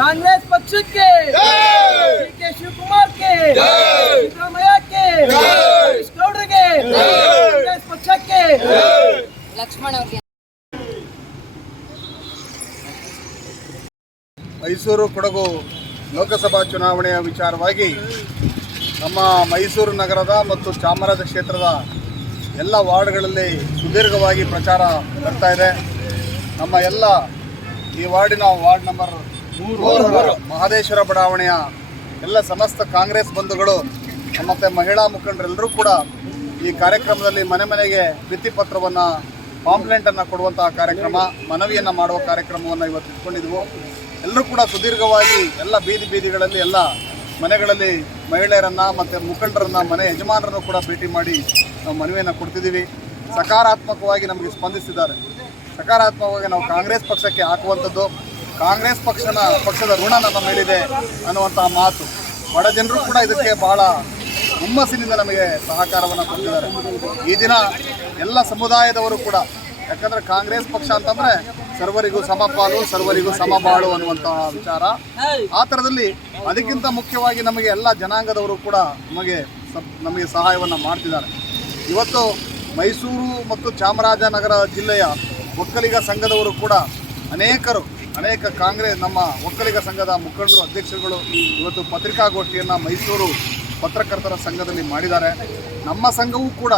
कांग्रेस पक्ष के डी.के. शिवकुमार के सिद्धरामಯ್ಯ के हरीश गौड़ के कांग्रेस पक्ष के लक्ष्मण ಮೈಸೂರು ಕೊಡಗು ಲೋಕಸಭಾ ಚುನಾವಣೆಯ ವಿಚಾರವಾಗಿ ನಮ್ಮ ಮೈಸೂರು ನಗರದ ಮತ್ತು ಚಾಮರಾಜ ಕ್ಷೇತ್ರದ ಎಲ್ಲ ವಾರ್ಡ್ಗಳಲ್ಲಿ ಸುದೀರ್ಘವಾಗಿ ಪ್ರಚಾರ ಬರ್ತಾ ಇದೆ. ನಮ್ಮ ಎಲ್ಲ ಈ ವಾರ್ಡಿನ ವಾರ್ಡ್ ನಂಬರ್ 3 ಮಹದೇಶ್ವರ ಬಡಾವಣೆಯ ಎಲ್ಲ ಸಮಸ್ತ ಕಾಂಗ್ರೆಸ್ ಬಂಧುಗಳು ಮತ್ತು ಮಹಿಳಾ ಮುಖಂಡರೆಲ್ಲರೂ ಕೂಡ ಈ ಕಾರ್ಯಕ್ರಮದಲ್ಲಿ ಮನೆ ಮನೆಗೆ ಭಿತ್ತಿಪತ್ರವನ್ನು ಪಾಂಪ್ಲೆಂಟನ್ನು ಕೊಡುವಂತಹ ಕಾರ್ಯಕ್ರಮ, ಮನವಿಯನ್ನು ಮಾಡುವ ಕಾರ್ಯಕ್ರಮವನ್ನು ಇವತ್ತು ಇಟ್ಕೊಂಡಿದ್ವು. ಎಲ್ಲರೂ ಕೂಡ ಸುದೀರ್ಘವಾಗಿ ಎಲ್ಲ ಬೀದಿಗಳಲ್ಲಿ ಎಲ್ಲ ಮನೆಗಳಲ್ಲಿ ಮಹಿಳೆಯರನ್ನು ಮತ್ತು ಮುಖಂಡರನ್ನು, ಮನೆ ಯಜಮಾನರನ್ನು ಕೂಡ ಭೇಟಿ ಮಾಡಿ ನಾವು ಮನವಿಯನ್ನು ಕೊಡ್ತಿದ್ದೀವಿ. ಸಕಾರಾತ್ಮಕವಾಗಿ ನಮಗೆ ಸ್ಪಂದಿಸಿದ್ದಾರೆ. ಸಕಾರಾತ್ಮಕವಾಗಿ ನಾವು ಕಾಂಗ್ರೆಸ್ ಪಕ್ಷಕ್ಕೆ ಹಾಕುವಂಥದ್ದು, ಕಾಂಗ್ರೆಸ್ ಪಕ್ಷದ ಋಣ ನಮ್ಮ ಮೇಲಿದೆ ಅನ್ನುವಂತಹ ಮಾತು. ಬಡ ಜನರು ಕೂಡ ಇದಕ್ಕೆ ಬಹಳ ಹುಮ್ಮಸ್ಸಿನಿಂದ ನಮಗೆ ಸಹಕಾರವನ್ನು ಕೊಟ್ಟಿದ್ದಾರೆ. ಈ ದಿನ ಎಲ್ಲ ಸಮುದಾಯದವರು ಕೂಡ, ಯಾಕಂದರೆ ಕಾಂಗ್ರೆಸ್ ಪಕ್ಷ ಅಂತಂದರೆ ಸರ್ವರಿಗೂ ಸಮಪಾಲು, ಸರ್ವರಿಗೂ ಸಮಬಾಳು ಅನ್ನುವಂತಹ ವಿಚಾರ. ಆ ಥರದಲ್ಲಿ ಅದಕ್ಕಿಂತ ಮುಖ್ಯವಾಗಿ ನಮಗೆ ಎಲ್ಲ ಜನಾಂಗದವರು ಕೂಡ ನಮಗೆ ಸಹಾಯವನ್ನು ಮಾಡ್ತಿದ್ದಾರೆ. ಇವತ್ತು ಮೈಸೂರು ಮತ್ತು ಚಾಮರಾಜನಗರ ಜಿಲ್ಲೆಯ ಒಕ್ಕಲಿಗ ಸಂಘದವರು ಕೂಡ ಅನೇಕ ಕಾಂಗ್ರೆಸ್ ನಮ್ಮ ಒಕ್ಕಲಿಗ ಸಂಘದ ಮುಖಂಡರು, ಅಧ್ಯಕ್ಷರುಗಳು ಇವತ್ತು ಪತ್ರಿಕಾಗೋಷ್ಠಿಯನ್ನು ಮೈಸೂರು ಪತ್ರಕರ್ತರ ಸಂಘದಲ್ಲಿ ಮಾಡಿದ್ದಾರೆ. ನಮ್ಮ ಸಂಘವೂ ಕೂಡ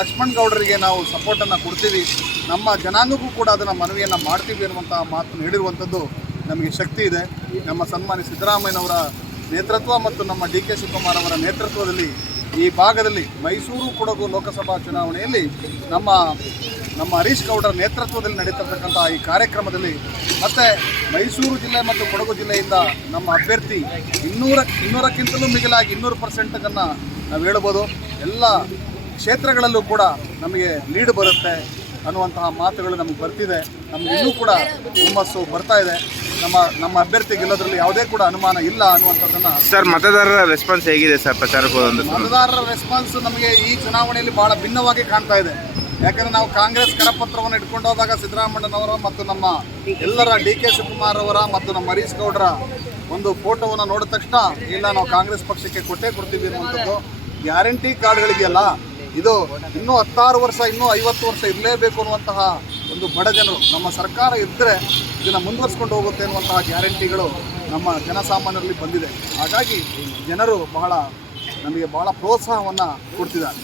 ಲಕ್ಷ್ಮಣ್ ಗೌಡರಿಗೆ ನಾವು ಸಪೋರ್ಟನ್ನು ಕೊಡ್ತೀವಿ, ನಮ್ಮ ಜನಾಂಗಕ್ಕೂ ಕೂಡ ಅದನ್ನು ಮನವಿಯನ್ನು ಮಾಡ್ತೀವಿ ಅನ್ನುವಂತಹ ಮಾತನ್ನು ಹೇಳಿರುವಂಥದ್ದು ನಮಗೆ ಶಕ್ತಿ ಇದೆ. ನಮ್ಮ ಸನ್ಮಾನ್ಯ ಸಿದ್ದರಾಮಯ್ಯನವರ ನೇತೃತ್ವ ಮತ್ತು ನಮ್ಮ ಡಿ.ಕೆ. ಶಿವಕುಮಾರ್ ಅವರ ನೇತೃತ್ವದಲ್ಲಿ ಈ ಭಾಗದಲ್ಲಿ ಮೈಸೂರು ಕೊಡಗು ಲೋಕಸಭಾ ಚುನಾವಣೆಯಲ್ಲಿ ನಮ್ಮ ಹರೀಶ್ ಗೌಡರ ನೇತೃತ್ವದಲ್ಲಿ ನಡೀತಿರ್ತಕ್ಕಂಥ ಈ ಕಾರ್ಯಕ್ರಮದಲ್ಲಿ ಮತ್ತು ಮೈಸೂರು ಜಿಲ್ಲೆ ಮತ್ತು ಕೊಡಗು ಜಿಲ್ಲೆಯಿಂದ ನಮ್ಮ ಅಭ್ಯರ್ಥಿ 200ಕ್ಕಿಂತಲೂ ಮಿಗಿಲಾಗಿ 200%ನ್ನು ನಾವು ಹೇಳ್ಬೋದು. ಎಲ್ಲ ಕ್ಷೇತ್ರಗಳಲ್ಲೂ ಕೂಡ ನಮಗೆ ಲೀಡ್ ಬರುತ್ತೆ ಅನ್ನುವಂತಹ ಮಾತುಗಳು ನಮಗೆ ಬರ್ತಿದೆ. ನಮಗೆ ಇನ್ನೂ ಕೂಡ ಹುಮ್ಮಸ್ಸು ಬರ್ತಾ ಇದೆ. ನಮ್ಮ ಅಭ್ಯರ್ಥಿ ಗೆಲ್ಲೋದ್ರಲ್ಲಿ ಯಾವುದೇ ಕೂಡ ಅನುಮಾನ ಇಲ್ಲ ಅನ್ನುವಂಥದ್ದನ್ನು. ಸರ್, ಮತದಾರರ ರೆಸ್ಪಾನ್ಸ್ ಹೇಗಿದೆ ಸರ್ ಪ್ರಚಾರಕ್ಕೆ? ಮತದಾರರ ರೆಸ್ಪಾನ್ಸ್ ನಮಗೆ ಈ ಚುನಾವಣೆಯಲ್ಲಿ ಭಾಳ ಭಿನ್ನವಾಗಿ ಕಾಣ್ತಾ ಇದೆ. ಯಾಕಂದರೆ ನಾವು ಕಾಂಗ್ರೆಸ್ ಕರಪತ್ರವನ್ನು ಇಟ್ಕೊಂಡು ಹೋದಾಗ ಸಿದ್ದರಾಮಯ್ಯನವರ ಮತ್ತು ನಮ್ಮ ಎಲ್ಲರ ಡಿ.ಕೆ. ಶಿವಕುಮಾರ್ ಅವರ ಮತ್ತು ನಮ್ಮ ಹರೀಶ್ ಗೌಡರ ಒಂದು ಫೋಟೋವನ್ನು ನೋಡಿದ ತಕ್ಷಣ ಇಲ್ಲ, ನಾವು ಕಾಂಗ್ರೆಸ್ ಪಕ್ಷಕ್ಕೆ ಕೊಡ್ತೀವಿ ಅನ್ನುವಂಥದ್ದು. ಗ್ಯಾರಂಟಿ ಕಾರ್ಡ್ಗಳಿದೆಯಲ್ಲ, ಇದು ಇನ್ನೂ 16 ವರ್ಷ, ಇನ್ನೂ 50 ವರ್ಷ ಇರಲೇಬೇಕು ಅನ್ನುವಂತಹ ಒಂದು ಬಡ ಜನರು, ನಮ್ಮ ಸರ್ಕಾರ ಇದ್ದರೆ ಇದನ್ನು ಮುಂದುವರಿಸ್ಕೊಂಡು ಹೋಗುತ್ತೆ ಅನ್ನುವಂತಹ ಗ್ಯಾರಂಟಿಗಳು ನಮ್ಮ ಜನಸಾಮಾನ್ಯರಲ್ಲಿ ಬಂದಿದೆ. ಹಾಗಾಗಿ ಜನರು ನಮಗೆ ಬಹಳ ಪ್ರೋತ್ಸಾಹವನ್ನು ಕೊಡ್ತಿದ್ದಾರೆ.